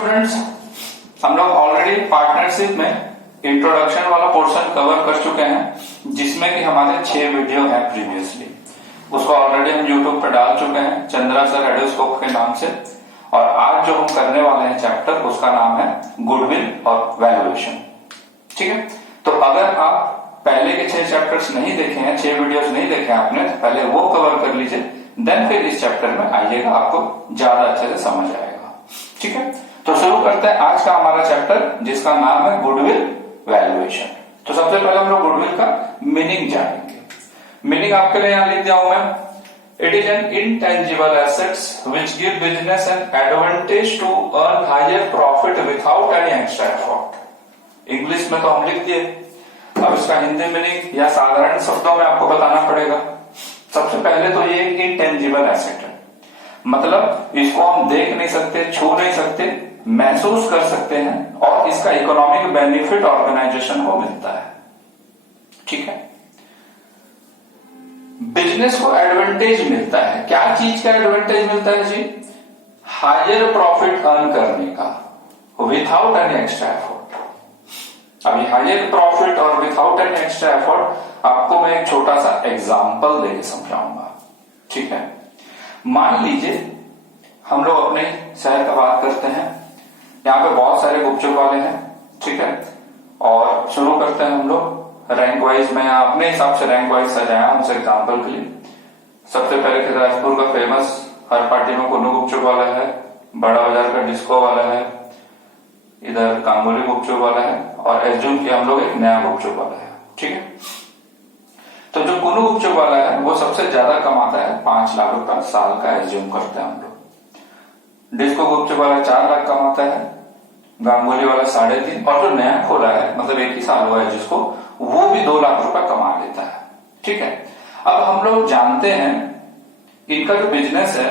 Students, हम लोग already partnership में इंट्रोडक्शन वाला पोर्शन कवर कर चुके हैं, जिसमें कि हमारे 6 वीडियो है प्रीवियसली। उसको ऑलरेडी हम यूट्यूब पर डाल चुके हैं चंद्रा सर रेडियोस्कोप के नाम से। और आज जो हम करने वाले हैं चैप्टर, उसका नाम है गुडविल और वैल्यूएशन। ठीक है, तो अगर आप पहले के 6 चैप्टर्स नहीं देखे हैं, 6 वीडियोस नहीं देखे हैं आपने, तो पहले वो कवर कर लीजिए, देन फिर इस चैप्टर में आइएगा, आपको ज्यादा अच्छे से समझ आएगा। ठीक है, तो शुरू करते हैं आज का हमारा चैप्टर, जिसका नाम है गुडविल वैल्यूएशन। तो सबसे पहले हम लोग गुडविल का मीनिंग जानेंगे। मीनिंग आपके लिए यहां लिख दिया हूं मैं। It is an intangible assets which give business an advantage to earn higher profit without any extra effort। English में तो हम लिख दिए, अब इसका हिंदी मीनिंग या साधारण शब्दों में आपको बताना पड़ेगा। सबसे पहले तो ये एक इंटेंजिबल एसेट है, मतलब इसको हम देख नहीं सकते, छू नहीं सकते, महसूस कर सकते हैं, और इसका इकोनॉमिक बेनिफिट ऑर्गेनाइजेशन को मिलता है। ठीक है, बिजनेस को एडवांटेज मिलता है। क्या चीज का एडवांटेज मिलता है जी? हायर प्रॉफिट अर्न करने का, विथआउट एनी एक्स्ट्रा एफर्ट। अभी हायर प्रॉफिट और विथआउट एनी एक्स्ट्रा एफर्ट आपको मैं एक छोटा सा एग्जांपल देके समझाऊंगा। ठीक है, मान लीजिए हम लोग अपने शहर का बात करते हैं, यहाँ पे बहुत सारे गुपचुप वाले हैं। ठीक है, और शुरू करते हैं हम लोग रैंक वाइज। मैं अपने हिसाब से रैंक वाइज सजाया हूं उस एग्जाम्पल के लिए। सबसे पहले खिदराजपुर का फेमस हर पार्टी में कुन्नू गुपचुप वाला है, बड़ा बाजार का डिस्को वाला है, इधर कांगोली गुपचुप वाला है, और एज्यूम किया हम लोग एक नया गुपचुप वाला है। ठीक है, तो जो कुन्नू गुपचुप वाला है वो सबसे ज्यादा कमाता है, 5 लाख रुपया साल का एज्यूम करते हैं हम लोग। डिस्को गुपचुप वाला 4 लाख कमाता है, गांगुली वाला 3.5, और जो नया खोला है, मतलब एक ही साल हुआ है जिसको, वो भी 2 लाख रुपया कमा लेता है। ठीक है, अब हम लोग जानते हैं इनका जो बिजनेस है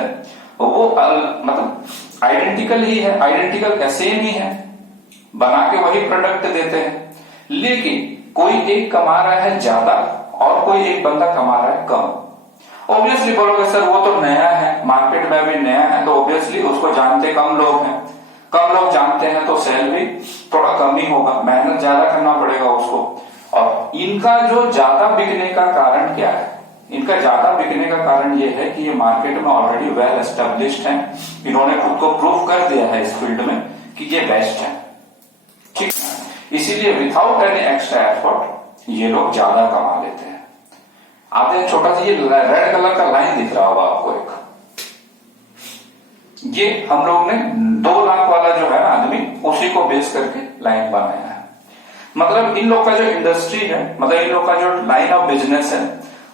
वो मतलब आइडेंटिकल ही है, आइडेंटिकल सेम ही है, बना के वही प्रोडक्ट देते हैं, लेकिन कोई एक कमा रहा है ज्यादा और कोई एक बंदा कमा रहा है कम। ऑब्वियसली बोलोगे सर वो तो नया है, मार्केट में भी नया है, तो ऑब्वियसली उसको जानते कम लोग हैं, कम लोग जानते हैं तो सेल भी थोड़ा कम ही होगा, मेहनत ज्यादा करना पड़ेगा उसको। और इनका जो ज्यादा बिकने का कारण क्या है? इनका ज्यादा बिकने का कारण ये है कि ये मार्केट में ऑलरेडी वेल एस्टेब्लिश्ड है, इन्होंने खुद को प्रूव कर दिया है इस फील्ड में कि ये बेस्ट है। ठीक, इसीलिए विथआउट एनी एक्स्ट्रा एफर्ट ये लोग ज्यादा कमा लेते हैं। आप एक छोटा सा ये रेड कलर का लाइन दिख रहा होगा आपको, एक ये हम लोग ने 2 लाख वाला जो है ना आदमी, उसी को बेस करके लाइन बनाया है। मतलब इन लोग का जो इंडस्ट्री है, मतलब इन लोग का जो लाइन ऑफ बिजनेस है,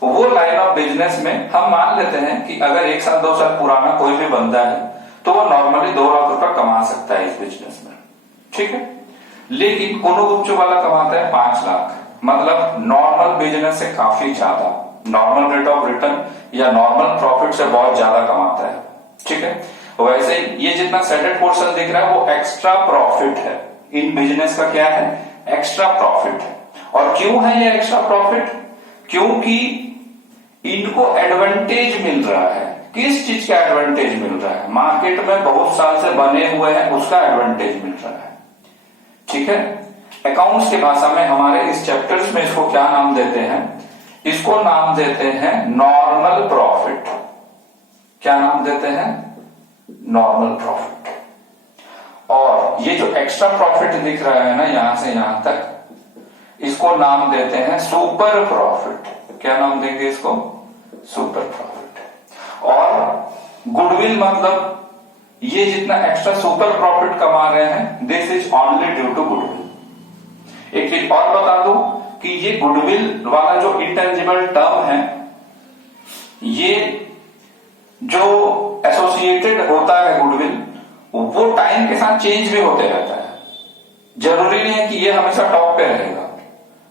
वो लाइन ऑफ बिजनेस में हम मान लेते हैं कि अगर 1 साल 2 साल पुराना कोई भी बंदा है तो वो नॉर्मली 2 लाख रुपया कमा सकता है इस बिजनेस में। ठीक है, लेकिन कुन्नू गुपचुप वाला कमाता है 5 लाख, मतलब नॉर्मल बिजनेस से काफी ज्यादा, नॉर्मल रेट ऑफ रिटर्न या नॉर्मल प्रॉफिट से बहुत ज्यादा कमाता है। ठीक है, वैसे ये जितना सेटेड पोर्शन दिख रहा है वो एक्स्ट्रा प्रॉफिट है। इन बिजनेस का क्या है? एक्स्ट्रा प्रॉफिट है। और क्यों है ये एक्स्ट्रा प्रॉफिट? क्योंकि इनको एडवांटेज मिल रहा है। किस चीज का एडवांटेज मिल रहा है? मार्केट में बहुत साल से बने हुए हैं उसका एडवांटेज मिल रहा है। ठीक है, अकाउंट्स की भाषा में हमारे इस चैप्टर्स में इसको क्या नाम देते हैं? इसको नाम देते हैं नॉर्मल प्रॉफिट। क्या नाम देते हैं? Normal profit. और ये जो एक्स्ट्रा प्रॉफिट दिख रहा है ना यहां से यहां तक, इसको नाम देते हैं सुपर प्रॉफिट। क्या नाम देंगे इसको? Super profit. और गुडविल मतलब ये जितना एक्स्ट्रा सुपर प्रॉफिट कमा रहे हैं, this is only due to goodwill. एक चीज और बता दूं कि ये गुडविल वाला जो इंटेंजिबल टर्म है, ये जो एसोसिएटेड होता है गुडविल, वो टाइम के साथ चेंज भी होते रहता है। जरूरी नहीं है कि ये हमेशा टॉप पे रहेगा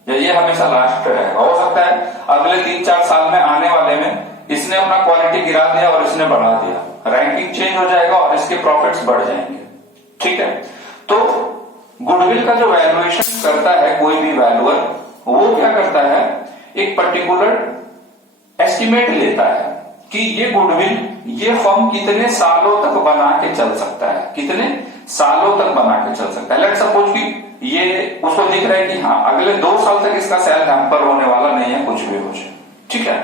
या ये हमेशा लास्ट पे रहेगा। हो सकता है अगले 3-4 साल में आने वाले में इसने अपना क्वालिटी गिरा दिया और इसने बढ़ा दिया, रैंकिंग चेंज हो जाएगा और इसके प्रॉफिट्स बढ़ जाएंगे। ठीक है, तो गुडविल का जो वैल्यूएशन करता है कोई भी वैल्यूअर, वो क्या करता है? एक पर्टिकुलर एस्टिमेट लेता है कि ये गुडविल ये फर्म कितने सालों तक बना के चल सकता है, कितने सालों तक बना के चल सकता है। लेट्स सपोज कि ये उसको दिख रहा है कि हाँ अगले 2 साल तक इसका सेल हैम्पर होने वाला नहीं है, कुछ भी हो जाए, ठीक है,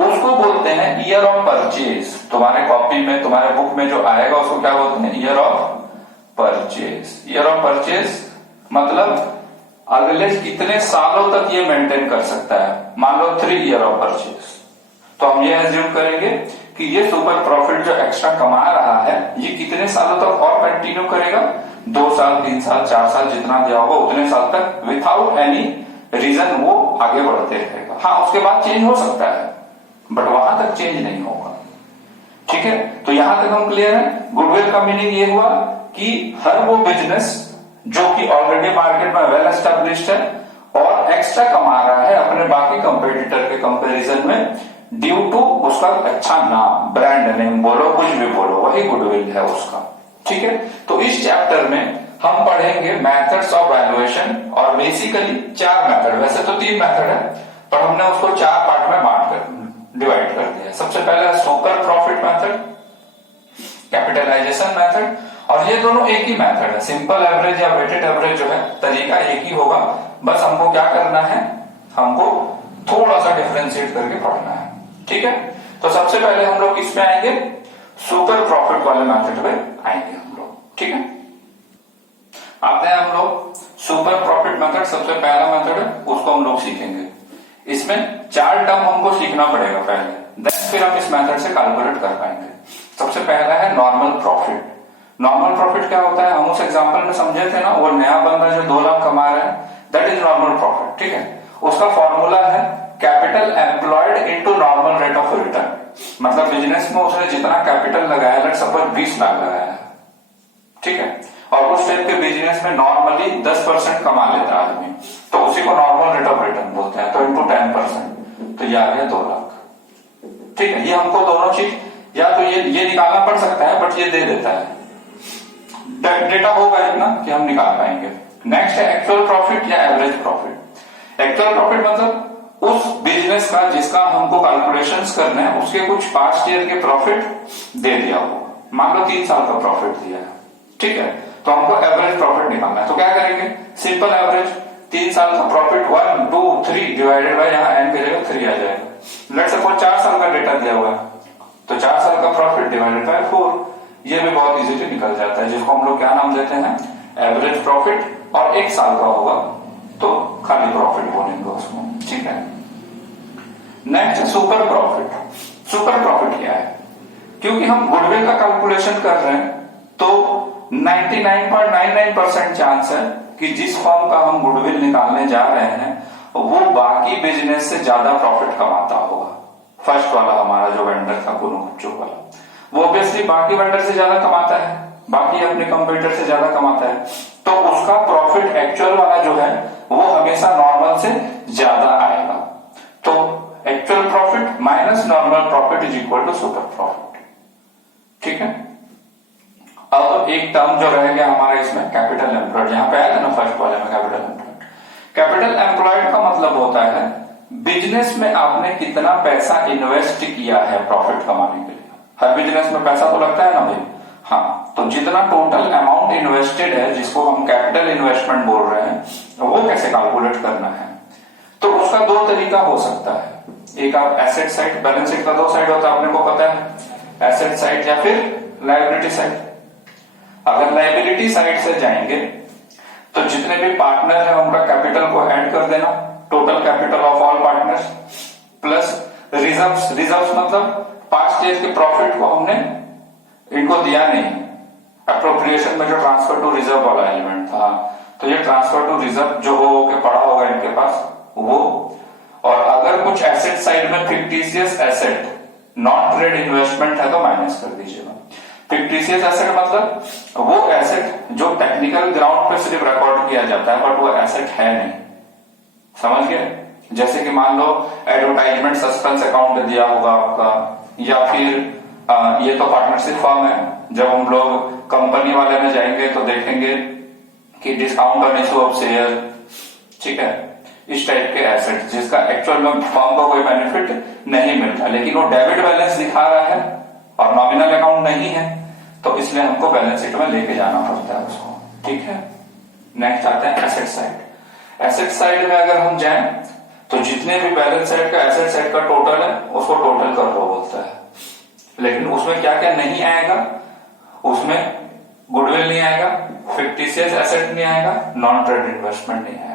उसको बोलते हैं ईयर ऑफ परचेज। तुम्हारे कॉपी में, तुम्हारे बुक में जो आएगा उसको क्या बोलते हैं? Year of purchase. Year of purchase मतलब अगले कितने सालों तक ये मेंटेन कर सकता है। मान लो 3 ईयर ऑफ परचेज, तो हम ये एज्यूम करेंगे कि ये सुपर प्रॉफिट जो एक्स्ट्रा कमा रहा है ये कितने सालों तक और कंटिन्यू करेगा? 2 साल, 3 साल, 4 साल, जितना दिया होगा उतने साल तक विदाउट एनी रीजन वो आगे बढ़ते रहेगा। हाँ उसके बाद चेंज हो सकता है बट वहां तक चेंज नहीं होगा, ठीक है। तो यहां तक हम क्लियर है। गुडविल का मीनिंग ये हुआ कि हर वो बिजनेस जो कि ऑलरेडी मार्केट में वेल एस्टेब्लिश्ड है और एक्स्ट्रा कमा रहा है अपने बाकी कंपेटिटर के कंपैरिजन में ड्यू टू उसका अच्छा नाम, ब्रांड नेम बोलो, कुछ भी बोलो, वही गुडविल है उसका, ठीक है। तो इस चैप्टर में हम पढ़ेंगे मेथड्स ऑफ वैल्यूएशन और बेसिकली 4 मेथड, वैसे तो 3 मेथड है पर हमने उसको 4 पार्ट में बांट कर डिवाइड कर दिया। सबसे पहले super profit method, capitalisation method, और ये दोनों एक ही मेथड है। सिंपल एवरेज या वेटेड एवरेज जो है तरीका एक ही होगा, बस हमको क्या करना है, हमको थोड़ा सा डिफरेंशिएट करके पढ़ना है, ठीक है। तो सबसे पहले हम लोग किस में आएंगे? सुपर प्रॉफिट वाले मेथड पे आएंगे हम लोग, ठीक है। आते हैं हम लोग सुपर प्रॉफिट मेथड, सबसे पहला मेथड है उसको हम लोग सीखेंगे। इसमें 4 टर्म हमको सीखना पड़ेगा पहले, देन फिर हम इस मेथड से कैलकुलेट कर पाएंगे। सबसे पहला है नॉर्मल प्रॉफिट। नॉर्मल प्रॉफिट क्या होता है? हम उस एग्जांपल में समझे थे ना, वो नया बंदा जो 2 लाख कमा रहा है, दैट इज नॉर्मल प्रॉफिट, ठीक है। उसका फॉर्मूला है capital employed into normal rate of return. मतलब बिजनेस में उसने जितना कैपिटल लगाया, लेट्स सपोज 20 लाख लगाया है, ठीक है, और उस टाइप के बिजनेस में नॉर्मली 10% कमा लेता है आदमी, तो उसी को नॉर्मल रेट ऑफ रिटर्न बोलते हैं। तो इंटू 10%, तो ये आ गया 2 लाख, ठीक है। ये हमको दोनों चीज या तो ये निकालना पड़ सकता है बट ये दे देता है, डेटा होगा इतना कि हम निकाल पाएंगे। नेक्स्ट है एक्चुअल प्रॉफिट या एवरेज प्रॉफिट। एक्चुअल प्रॉफिट मतलब उस बिजनेस का जिसका हमको कैलकुलेशंस करना है उसके कुछ पास्ट ईयर के प्रॉफिट दे दिया हो, मान लो 3 साल का प्रॉफिट दिया है, ठीक है, तो हमको एवरेज प्रॉफिट निकालना है। तो क्या करेंगे? सिंपल एवरेज, 3 साल का प्रॉफिट 1, 2, 3 डिवाइडेड बाय, यहाँ एन की जगह 3 आ जाएगा। लेट्स सपोज 4 साल का डेटा दिया हुआ है, तो 4 साल का प्रॉफिट डिवाइडेड बाय 4, ये भी बहुत इजीली निकल जाता है, जिसको हम लोग क्या नाम देते हैं? Average profit. और 1 साल का होगा तो खाली प्रॉफिट बोलेंगे उसको, ठीक है। नेक्स्ट है सुपर प्रॉफिट। सुपर प्रॉफिट क्या है? क्योंकि हम गुडविल का कैलकुलेशन कर रहे हैं तो 99.99% चांस है कि जिस फर्म का हम गुडविल निकालने जा रहे हैं वो बाकी बिजनेस से ज्यादा प्रॉफिट कमाता होगा। फर्स्ट वाला हमारा जो वेंडर था गुरुमुचो वाला, वो ऑब्वियसली बाकी वेंडर से ज्यादा कमाता है, बाकी अपने कंपटीटर से ज्यादा कमाता है, तो उसका प्रॉफिट एक्चुअल वाला जो है वो हमेशा नॉर्मल से ज्यादा आएगा। तो actual profit minus normal profit is equal to super profit, ठीक है। अब एक टर्म जो रह गया हमारे इसमें कैपिटल एम्प्लॉयड, यहां पे आया था ना फर्स्ट वाले में कैपिटल एम्प्लॉयड। कैपिटल एम्प्लॉयड का मतलब होता है बिजनेस में आपने कितना पैसा इन्वेस्ट किया है प्रॉफिट कमाने के लिए। हर बिजनेस में पैसा तो लगता है ना भाई, हाँ, तो जितना टोटल अमाउंट इन्वेस्टेड है जिसको हम कैपिटल इन्वेस्टमेंट बोल रहे हैं, वो कैसे कैलकुलेट करना है? तो उसका 2 तरीका हो सकता है। एक आप एसेट साइड, बैलेंस शीट का 2 साइड होता है, अपने को पता है, एसेट साइड या फिर लायबिलिटी साइड। अगर लायबिलिटी साइड से जाएंगे तो जितने भी पार्टनर है उनका कैपिटल को ऐड कर देना, total capital of all partners plus reserves. Reserves मतलब पास्ट ईयर के प्रॉफिट को हमने इनको दिया नहीं, अप्रोप्रिएशन में जो ट्रांसफर टू रिजर्व वाला एलिमेंट था, तो ये ट्रांसफर टू रिजर्व जो हो के पड़ा होगा इनके पास वो। और अगर कुछ एसेट साइड में fictitious asset non trade investment है तो माइनस कर दीजिएगा। फिक्टिशियस एसेट मतलब वो एसेट जो टेक्निकल ग्राउंड पे सिर्फ रिकॉर्ड किया जाता है बट वो एसेट है नहीं, समझ गए? जैसे कि मान लो एडवर्टाइजमेंट सस्पेंस अकाउंट दिया होगा आपका, या फिर ये तो पार्टनरशिप फर्म है, जब हम लोग कंपनी वाले में जाएंगे तो देखेंगे कि discount on issue of share, ठीक है, इस टाइप के एसेट जिसका एक्चुअल में फर्म को कोई बेनिफिट नहीं मिलता, लेकिन वो डेबिट बैलेंस दिखा रहा है और नॉमिनल अकाउंट नहीं है, तो इसलिए हमको बैलेंस शीट में लेके जाना पड़ता है उसको। ठीक है, नेक्स्ट आता है एसेट साइड। एसेट साइड में अगर हम जाएं तो जितने भी बैलेंस साइड का एसेट साइड का टोटल है उसको टोटल कर लो बोलता है, लेकिन उसमें क्या क्या नहीं आएगा, उसमें गुडविल नहीं आएगा, फिक्टिशियस एसेट नहीं आएगा, नॉन ट्रेड इन्वेस्टमेंट नहीं आएगा।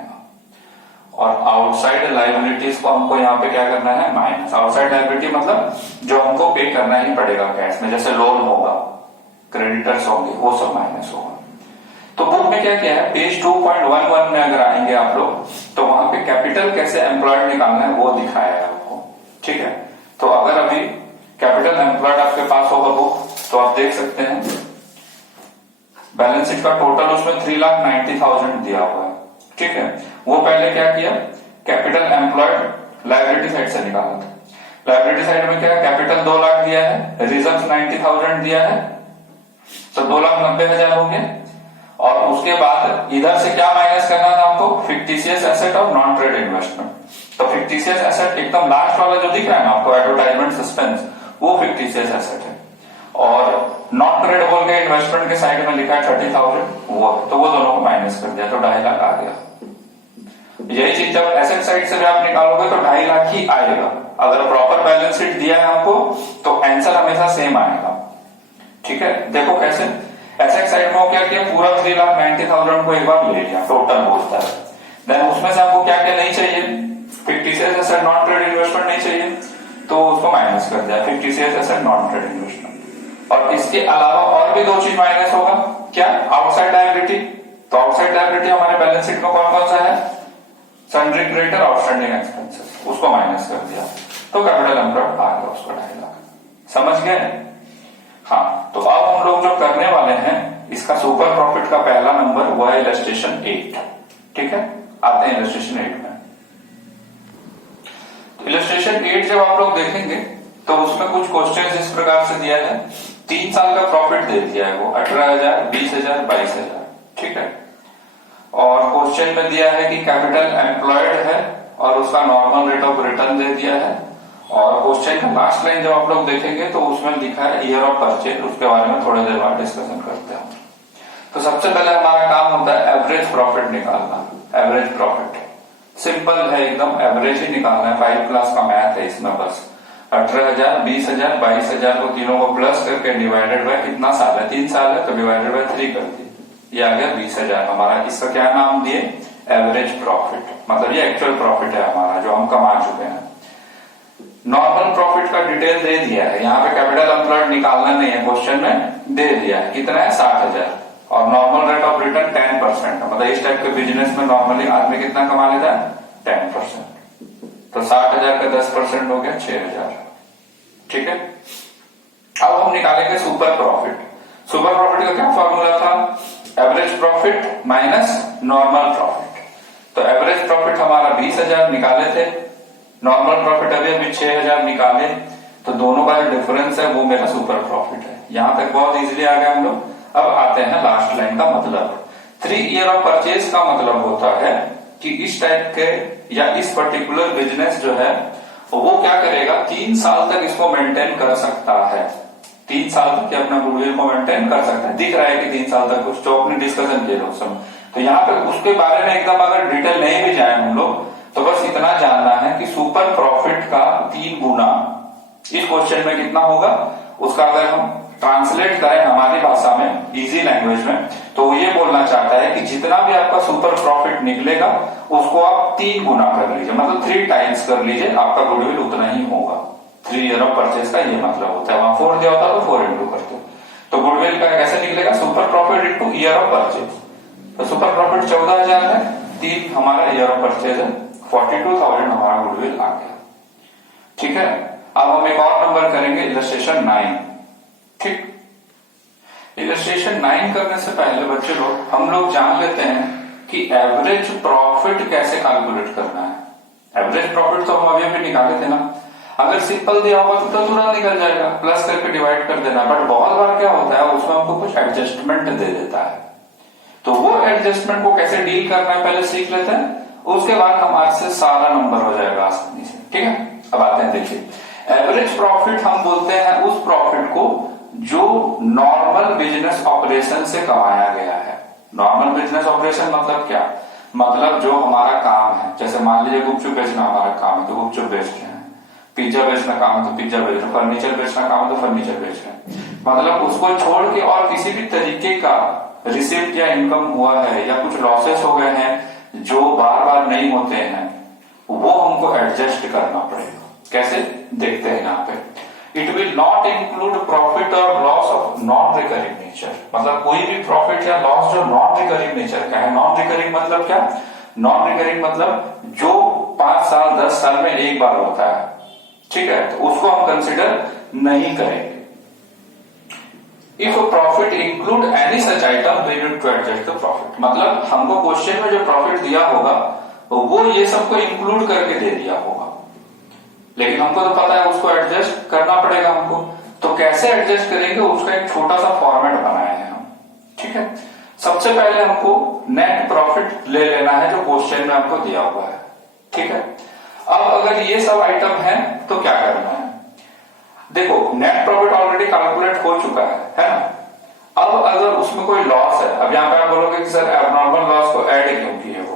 और आउटसाइड लाइबिलिटीज को हमको यहाँ पे क्या करना है, माइनस। आउटसाइड लाइबिलिटी मतलब जो हमको पे करना ही पड़ेगा कैश में, जैसे लोन होगा, क्रेडिटर्स होंगे, वो सब माइनस होगा। तो बुक में क्या क्या है, पेज 2.11 में अगर आएंगे आप लोग तो वहां पे कैपिटल कैसे एम्प्लॉयड निकालना है वो दिखाया है आपको। ठीक है, तो अगर अभी कैपिटल एम्प्लॉयड आपके पास होगा बुक तो आप देख सकते हैं बैलेंस शीट का टोटल उसमें 3,90,000 दिया हुआ है। ठीक है, वो पहले क्या किया, कैपिटल एम्प्लॉयड लायबिलिटी साइड से निकाला था। लायबिलिटी साइड में क्या, कैपिटल 2 लाख दिया है, रिजर्व 90,000 दिया है, तो 2,90,000 हो गया। और उसके बाद इधर से क्या माइनस करना था हमको, फिक्टिशियस एसेट और नॉन ट्रेड इन्वेस्टमेंट। तो फिक्टिशियस एसेट एकदम लास्ट वाला जो दिख रहा है ना आपको, एडवर्टाइजमेंट सस्पेंस, वो फिक्टिशियस एसेट है। और नॉन ट्रेड बोल के इन्वेस्टमेंट के साइड में लिखा है 30,000, वो, तो वो दोनों को माइनस कर दिया तो 2.5 लाख आ गया। यही चीज जब एसेट साइड से भी आप निकालोगे तो 2.5 लाख ही आएगा। अगर प्रॉपर बैलेंस शीट दिया है आपको तो आंसर हमेशा सेम आएगा। ठीक है, देखो कैसे, एसेट साइड में क्या किया, पूरा 3,90,000 को एक बार ले लिया, टोटल बोलता है। देन उसमें से आपको क्या क्या नहीं चाहिए, fictitious asset, non trade investment नहीं चाहिए, तो उसको माइनस कर दिया, fictitious asset, non trade investment. और इसके अलावा और भी 2 चीज माइनस होगा, क्या, आउटसाइड लायबिलिटी। तो आउटसाइड लायबिलिटी हमारे बैलेंस शीट में कौन कौन सा है, सन्ड्री क्रेडिटर, आउटस्टैंडिंग एक्सपेंसेस, उसको माइनस कर दिया, तो कैपिटल एम्प्लॉयड आ गया उसको 2.5 लाख। समझ गए? हाँ, तो अब हम लोग जो करने वाले हैं इसका सुपर प्रॉफिट का पहला नंबर वो है इलस्ट्रेशन 8। ठीक है, आते हैं इलस्ट्रेशन 8 में। तो इलस्ट्रेशन 8 जब आप लोग देखेंगे तो उसमें कुछ क्वेश्चन इस प्रकार से दिया है, 3 साल का प्रॉफिट दे दिया है वो 18,000, 20,000, 22,000। ठीक है, और क्वेश्चन में दिया है कि कैपिटल एम्प्लॉयड है और उसका नॉर्मल रेट ऑफ रिटर्न दे दिया है। और क्वेश्चन का लास्ट लाइन जब आप लोग देखेंगे तो उसमें लिखा है ईयर ऑफ परचेज, उसके बारे में थोड़ी देर बाद डिस्कशन करते हैं। तो सबसे पहले हमारा काम होता है एवरेज प्रॉफिट निकालना। एवरेज प्रॉफिट सिंपल है एकदम, एवरेज ही निकालना है, 5 क्लास का मैथ है इसमें बस। 18,000, 20,000, 22,000 को तीनों को प्लस करके डिवाइडेड बाय कितना साल है, 3 साल है, तो डिवाइडेड बाय 3 कर दी, ये आ गया 20,000 हमारा। इसका क्या नाम दिए, एवरेज प्रॉफिट, मतलब ये एक्चुअल प्रॉफिट है हमारा जो हम कमा चुके हैं। नॉर्मल प्रॉफिट का डिटेल दे दिया है, यहाँ पे कैपिटल एम्प्लॉयड निकालना नहीं है, क्वेश्चन में दे दिया है कितना है, 60,000। और नॉर्मल रेट ऑफ रिटर्न 10%, मतलब इस टाइप के बिजनेस में नॉर्मली आदमी कितना कमा लेता है, 10%। तो 60,000 का 10% हो गया 6,000। ठीक है, अब हम निकालेंगे सुपर प्रॉफिट। सुपर प्रॉफिट का क्या फॉर्मूला था, average profit minus normal profit. तो एवरेज प्रॉफिट हमारा 20,000 निकाले थे, नॉर्मल प्रॉफिट अभी 6,000 निकाले, तो दोनों का जो डिफरेंस है वो मेरा सुपर प्रॉफिट है। यहां तक बहुत इजीली आ गए हम लोग। अब आते हैं लास्ट लाइन का मतलब। 3 ईयर ऑफ परचेज का मतलब होता है कि इस टाइप के या इस पर्टिकुलर बिजनेस जो है वो क्या करेगा, 3 साल तक इसको मेंटेन कर सकता है। 3 साल तक अपना गुडविल को मेंटेन कर सकता है, दिख रहा है कि 3 साल तक कुछ तो अपने डिस्कशन किए लोग सब। तो यहाँ पे उसके बारे में एकदम अगर डिटेल नहीं भी जाए हम लोग, तो बस इतना जानना है कि सुपर प्रॉफिट का 3 गुना इस क्वेश्चन में कितना होगा, उसका अगर हम ट्रांसलेट करें हमारी भाषा में, इजी लैंग्वेज में, तो वो ये बोलना चाहता है कि जितना भी आपका सुपर प्रॉफिट निकलेगा उसको आप 3 गुना कर लीजिए, मतलब 3 टाइम्स कर लीजिए, आपका गुडविल उतना ही होगा। 3 ईयर ऑफ परचेज का ये मतलब होता है। वहां 4 दिया होता तो 4 इंटू करते, तो गुडविल का कैसे निकलेगा, super profit into year of purchase. तो सुपर प्रॉफिट 14,000 है, 3 हमारा ईयर ऑफ परचेज है, 42,000 हमारा गुडविल आ गया। ठीक है, अब हम एक और नंबर करेंगे, इलस्ट्रेशन 9। ठीक, इलस्ट्रेशन 9 करने से पहले बच्चे लोग हम लोग जान लेते हैं कि एवरेज प्रॉफिट कैसे कैलकुलेट करना है। एवरेज प्रॉफिट तो हम अभी निकाले थे ना, अगर सिंपल दिया होगा तो तुरंत निकल जाएगा, प्लस करके डिवाइड कर देना। बट बहुत बार क्या होता है, उसमें हमको कुछ एडजस्टमेंट दे देता है, तो वो एडजस्टमेंट को कैसे डील करना है पहले सीख लेते हैं, उसके बाद हमारे से सारा नंबर हो जाएगा आसानी से। ठीक है, अब आते हैं, देखिए एवरेज प्रॉफिट हम बोलते हैं उस प्रॉफिट को जो नॉर्मल बिजनेस ऑपरेशन से कमाया गया है। नॉर्मल बिजनेस ऑपरेशन मतलब क्या? मतलब जो हमारा काम है, जैसे मान लीजिए गुपचुप बेचना हमारा काम है तो गुपचुप बेच रहे हैं, पिज्जा बेचना काम है तो पिज्जा बेच रहे हैं, फर्नीचर बेचना काम है तो फर्नीचर बेच रहे हैं। मतलब उसको छोड़ के और किसी भी तरीके का रिसिप्ट या इनकम हुआ है या कुछ लॉसेस हो गए हैं जो बार बार नहीं होते हैं, वो हमको एडजस्ट करना पड़ेगा। कैसे? देखते हैं यहाँ पे। It will not include profit और loss of non recurring nature. मतलब कोई भी प्रॉफिट या लॉस जो नॉन रिकरिंग नेचर का है। नॉन रिकरिंग मतलब क्या? नॉन रिकरिंग मतलब जो 5 साल 10 साल में एक बार होता है, ठीक है, तो उसको हम कंसिडर नहीं करेंगे। If profit include any such item we need to adjust the profit. मतलब हमको क्वेश्चन में जो प्रॉफिट दिया होगा वो ये सबको इंक्लूड करके दे दिया होगा, लेकिन हमको तो पता है उसको एडजस्ट करना पड़ेगा हमको। तो कैसे एडजस्ट करेंगे उसका एक छोटा सा फॉर्मेट बनाए हैं हम, ठीक है। सबसे पहले हमको नेट प्रॉफिट ले लेना है जो क्वेश्चन में हमको दिया हुआ है, ठीक है। अब अगर ये सब आइटम है तो क्या करना है? देखो नेट प्रॉफिट ऑलरेडी कैलकुलेट हो चुका है ना। अब अगर उसमें कोई लॉस है, अब यहाँ पे आप बोलोगे कि सर एबनॉर्मल लॉस को ऐड क्यों किए हो?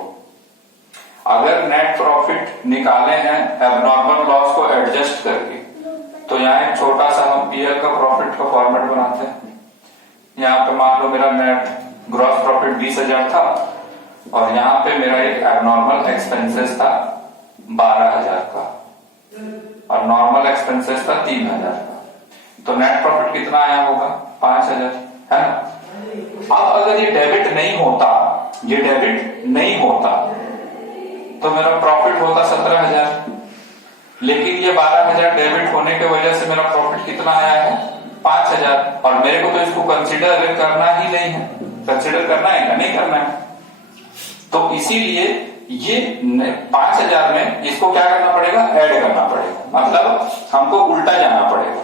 अगर नेट प्रॉफिट निकाले हैं एबनॉर्मल लॉस को एडजस्ट करके, तो यहाँ एक छोटा सा हम पीएल का प्रॉफिट का फॉर्मेट बनाते हैं। यहाँ पे मान लो मेरा नेट ग्रॉस प्रॉफिट 20,000 था और यहाँ पे मेरा एक एबनॉर्मल एक्सपेंसेस था 12,000 का और नॉर्मल एक्सपेंसेस था 3,000 का। तो नेट प्रॉफिट कितना आया होगा? 5,000, है ना। अब अगर ये डेबिट नहीं होता, ये डेबिट नहीं होता तो मेरा प्रॉफिट होता 17,000, लेकिन ये 12,000 डेबिट होने की वजह से मेरा प्रॉफिट कितना आया है? 5,000। और मेरे को तो इसको कंसिडर करना ही नहीं है। कंसिडर करना है या नहीं करना है? तो इसीलिए ये 5,000 में इसको क्या करना पड़ेगा? ऐड करना पड़ेगा। मतलब हमको उल्टा जाना पड़ेगा।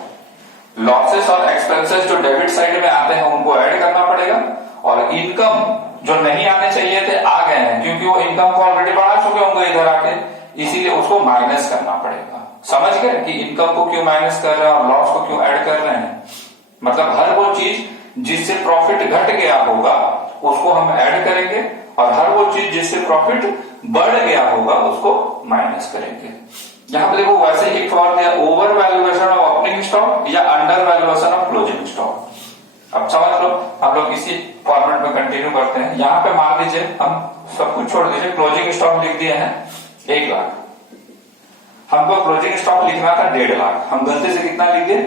लॉसेस और एक्सपेंसेस जो डेबिट साइड में आते हैं उनको ऐड करना पड़ेगा, और इनकम जो नहीं आने चाहिए थे आ गए हैं, क्योंकि वो इनकम को ऑलरेडी बढ़ा चुके होंगे इधर आके, इसीलिए उसको माइनस करना पड़ेगा। समझ गए कि इनकम को क्यों माइनस कर रहे हैं और लॉस को क्यों ऐड कर रहे हैं? मतलब हर वो चीज जिससे प्रॉफिट घट गया होगा उसको हम ऐड करेंगे, और हर वो चीज जिससे प्रॉफिट बढ़ गया होगा उसको माइनस करेंगे। यहाँ पे देखो वैसे ही फॉर दिया, over valuation of opening stock या under valuation of closing stock. अब समझ लो, हम लोग इसी फॉर्मेट में कंटिन्यू करते हैं। यहाँ पे मान लीजिए हम सब कुछ छोड़ दीजिए, क्लोजिंग स्टॉक लिख दिए हैं 1 लाख। हमको क्लोजिंग स्टॉक लिखना था 1.5 लाख, हम गलती से कितना लिख दिए?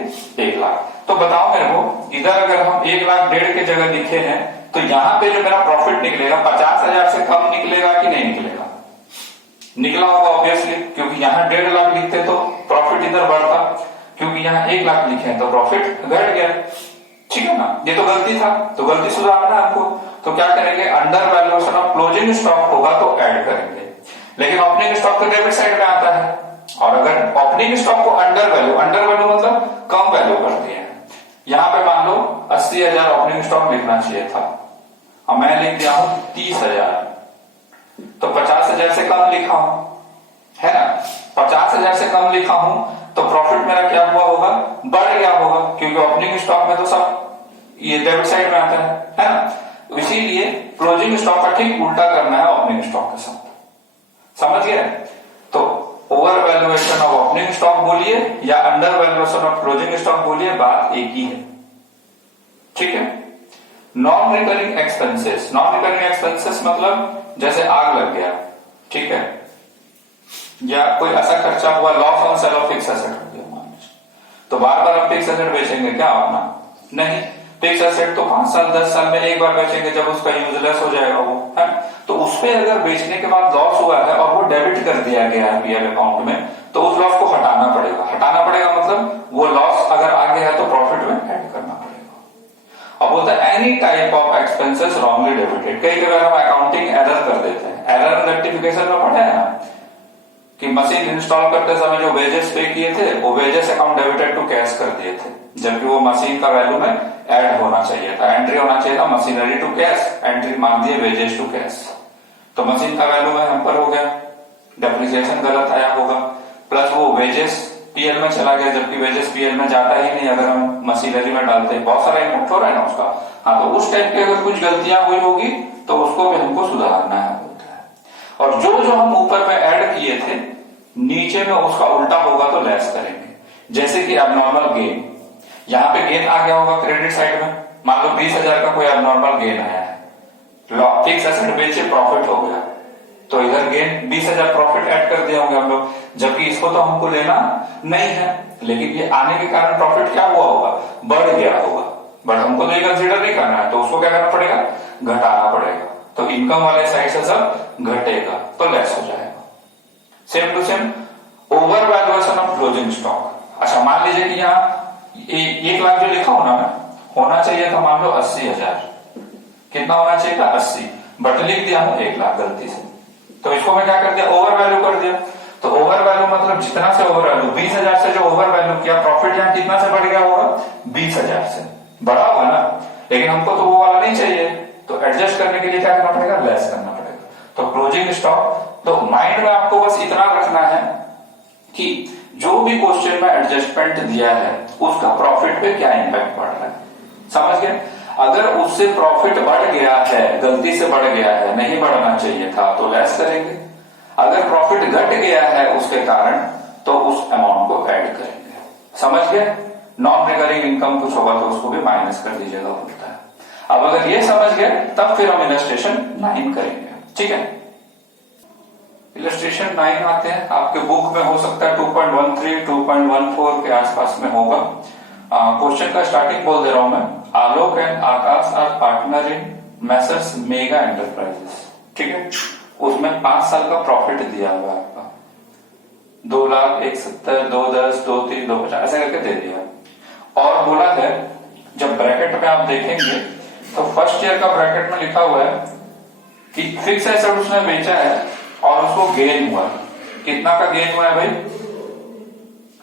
1 लाख। तो बताओ मेरे को, इधर अगर हम 1 लाख 1.5 की जगह लिखे हैं तो यहाँ पे जो मेरा प्रॉफिट निकलेगा 50,000 से कम निकलेगा कि नहीं निकलेगा? निकला होगा ऑब्वियसली, क्योंकि यहाँ 1.5 लाख लिखते तो प्रॉफिट इधर बढ़ता, क्योंकि यहाँ 1 लाख लिखे हैं तो प्रॉफिट घट गया, ठीक है ना। ये तो गलती था, तो गलती सुधारना है हमको। तो क्या करेंगे? Under valuation of closing stock होगा तो ऐड करेंगे, लेकिन ओपनिंग स्टॉक तो डेबिट साइड में आता है। और अगर ओपनिंग स्टॉक को अंडर वैल्यू मतलब कम वैल्यू करते हैं, यहाँ पे मान लो 80,000 ओपनिंग स्टॉक लिखना चाहिए था, अब मैं लिख दिया हूं 30,000, तो 50,000 से कम लिखा हूं, है ना। 50,000 से कम लिखा हूं तो प्रॉफिट मेरा क्या हुआ होगा? बढ़ गया होगा, क्योंकि ओपनिंग स्टॉक में तो सब ये डेबिट साइड में आता है ना। इसीलिए क्लोजिंग स्टॉक का ठीक उल्टा करना है ओपनिंग स्टॉक के साथ। समझ गए? तो over valuation of opening stock बोलिए या under valuation of closing stock बोलिए, बात एक ही है, ठीक है। Non recurring expenses. Non recurring expenses मतलब जैसे आग लग गया, ठीक है, या कोई ऐसा खर्चा हुआ, loss on sale of fix asset हो गया, तो बार बार आप फिक्स एसेट बेचेंगे क्या अपना? नहीं। फिक्स एसेट तो 5 साल 10 साल में एक बार बेचेंगे जब उसका यूजलेस हो जाएगा वो, है। तो उसपे अगर बेचने के बाद लॉस हुआ है और वो डेबिट कर दिया गया है पीएल अकाउंट में, तो उस लॉस को हटाना पड़ेगा। हटाना पड़ेगा मतलब वो लॉस अगर आगे है तो प्रॉफिट में ऐड करना पड़ेगा। अब बोलता है any type of expenses wrongly debited. कई बार हम अकाउंटिंग एरर कर देते हैं। एरर रेक्टिफिकेशन में पढ़े हैं ना कि मशीन इंस्टॉल करते समय जो वेजेस पे किए थे वो wages account debited to cash कर दिए थे, जबकि वो मशीन का वैल्यू में ऐड होना चाहिए था। एंट्री होना चाहिए था मशीनरी टू कैश, एंट्री मान दिए वेजेस टू कैश, तो मशीन का वैल्यू में हैम्पर हो गया, डेप्रिसिएशन गलत आया होगा, प्लस वो वेजेस पीएल में चला गया, जबकि वेजेस पीएल में जाता ही नहीं अगर हम मशीनरी में डालते हैं, बहुत सारा इनपुट हो रहा है ना उसका। हाँ, तो उस टाइप की अगर कुछ गलतियां हुई होगी तो उसको भी हमको सुधारना है बोलता है। और जो जो हम ऊपर में ऐड किए थे नीचे में उसका उल्टा होगा तो लेस करेंगे। जैसे कि एबनॉर्मल गेन, यहाँ पे गेन आ गया होगा क्रेडिट साइड में, मान लो 20,000 का कोई एबनॉर्मल गेन आया है, फिक्स एसेट बेचे प्रॉफिट हो गया, तो इधर गेन 20,000 प्रॉफिट ऐड कर दिए होंगे हम लोग, जबकि इसको तो हमको लेना नहीं है, लेकिन ये आने के कारण प्रॉफिट क्या हुआ होगा, बढ़ गया होगा, बट हमको तो ये कंसीडर नहीं करना है, तो उसको क्या करना पड़ेगा, घटाना पड़ेगा। तो इनकम वाले साइड से सब घटेगा तो लेस हो जाएगा। Same to same over valuation of closing stock. अच्छा, मान लीजिए कि यहाँ 1 लाख जो लिखा होना होना चाहिए था, मान लो 80,000, कितना होना चाहिए था 80, बट लिख दिया हूं 1 लाख गलती से, तो इसको मैं क्या कर दिया, ओवर वैल्यू कर दिया। तो ओवर वैल्यू मतलब जितना से ओवर वैल्यू 20,000 से जो ओवर वैल्यू किया, प्रॉफिट यहाँ कितना से बढ़ गया होगा, 20,000 से बढ़ा होगा ना, लेकिन हमको तो वो वाला नहीं चाहिए, तो एडजस्ट करने के लिए क्या करना पड़ेगा, लेस करना पड़ेगा। तो क्लोजिंग स्टॉक, तो माइंड में आपको बस इतना रखना है कि जो भी क्वेश्चन में एडजस्टमेंट दिया है उसका प्रॉफिट पे क्या इंपैक्ट पड़ रहा है, समझ गए। अगर उससे प्रॉफिट बढ़ गया है, गलती से बढ़ गया है, नहीं बढ़ना चाहिए था, तो लेस करेंगे। अगर प्रॉफिट घट गया है उसके कारण, तो उस अमाउंट को ऐड करेंगे, समझ गए। नॉन रिकरिंग इनकम कुछ होगा तो उसको भी माइनस कर दीजिएगा बोलता है। अब अगर ये समझ गए तब फिर हम इलस्ट्रेशन 9 करेंगे, ठीक है। इलस्ट्रेशन 9 आते हैं, आपके बुक में हो सकता है 2.13 2.14 के आसपास में होगा। क्वेश्चन का स्टार्टिंग बोल दे रहा हूं मैं, Alok and Akash are partner in Messrs Mega Enterprises, ठीक है। उसमें 5 साल का प्रॉफिट दिया हुआ है आपका, 2 लाख 170 2 10 2 3 2 50 ऐसे करके दे दिया। और बोला है, जब ब्रैकेट में आप देखेंगे तो फर्स्ट ईयर का ब्रैकेट में लिखा हुआ है कि फिक्स एसेट उसने बेचा है और उसको गेन हुआ, कितना का गेन हुआ है भाई,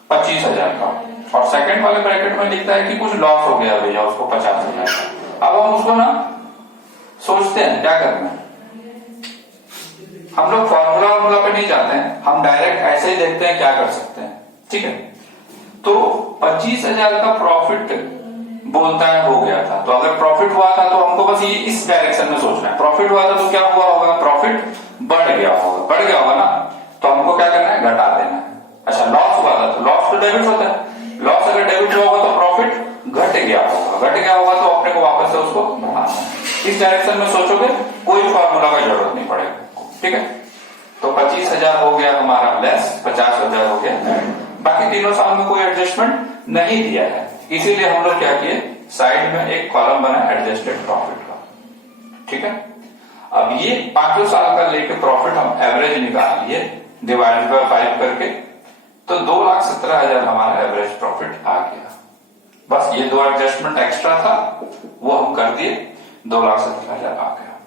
25,000 का। और सेकंड वाले ब्रैकेट में लिखता है कि कुछ लॉस हो गया भैया उसको 50,000 का। अब हम उसको ना सोचते हैं क्या करना है, हम लोग फॉर्मूला पे नहीं जाते हैं, हम डायरेक्ट ऐसे ही देखते हैं क्या कर सकते हैं, ठीक है। तो 25,000 का प्रॉफिट बोलता है हो गया था, तो अगर प्रॉफिट हुआ था तो हमको बस ये इस डायरेक्शन में सोचना है, प्रॉफिट हुआ था तो क्या हुआ होगा, प्रॉफिट बढ़ गया होगा ना, तो हमको क्या करना है, घटा देना है। अच्छा, लॉस हुआ था तो लॉस तो डेबिट होता है, लॉस अगर डेबिट हुआ होगा तो प्रॉफिट घट गया होगा तो अपने को वापस से उसको बढ़ाना है। इस डायरेक्शन में सोचोगे, कोई फॉर्मूला का जरूरत नहीं पड़ेगा, ठीक है। तो 25,000 हो गया हमारा लेस, 50,000 हो गया, बाकी तीनों साल में कोई एडजस्टमेंट नहीं दिया है, इसीलिए हम लोग क्या किए, साइड में एक कॉलम बना एडजस्टेड प्रॉफिट का, ठीक है। अब ये 5 साल का लेके प्रॉफिट हम एवरेज निकाल लिए डिवाइडेड बाय 5 करके, तो 2,17,000 हमारा एवरेज प्रॉफिट आ गया। बस ये 2 एडजस्टमेंट एक्स्ट्रा था वो हम कर दिए, 2,17,000 आ गया।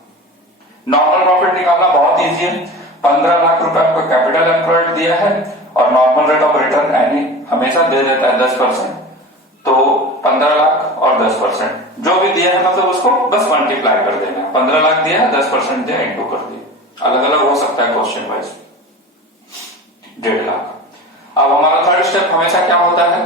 नॉर्मल प्रॉफिट निकालना बहुत इजी है, 15 लाख रुपए आपको कैपिटल एम्प्लॉयड दिया है और नॉर्मल रेट ऑफ रिटर्न यानी हमेशा दे देता है 10%, तो 15 लाख और 10% जो भी दिया है मतलब उसको बस मल्टीप्लाई कर देना है। 15 लाख दिया है, 10% दिया, इंटू कर दिया, अलग अलग हो सकता है क्वेश्चन वाइज, 1.5 लाख। अब हमारा थर्ड स्टेप हमेशा क्या होता है,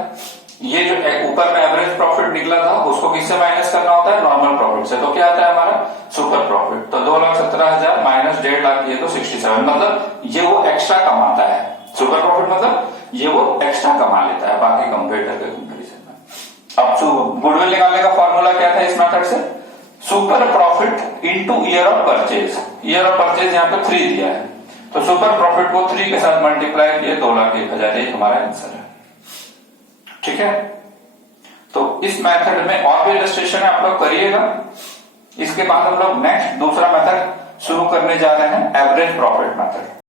ये जो ऊपर में एवरेज प्रॉफिट निकला था उसको किससे माइनस करना होता है, नॉर्मल प्रॉफिट से। तो क्या आता है हमारा सुपर प्रॉफिट, तो 2,17,000 माइनस 1.5 लाख, ये तो 67, मतलब ये वो एक्स्ट्रा कमाता है। सुपर प्रॉफिट मतलब ये वो एक्स्ट्रा कमा लेता है बाकी कंपेटर के कंपेरिजन में। अब गुडविल निकालने का फॉर्मूला क्या था इस मेथड से, super profit into year of purchase. Year of purchase यहाँ पे 3 दिया है, तो सुपर प्रॉफिट को 3 के साथ मल्टीप्लाई किए, 2,01,000, ये हमारा आंसर है, ठीक है। तो इस मेथड में और भी इलस्ट्रेशन है, आप लोग करिएगा। इसके बाद हम लोग नेक्स्ट दूसरा मेथड शुरू करने जा रहे हैं, एवरेज प्रॉफिट मेथड।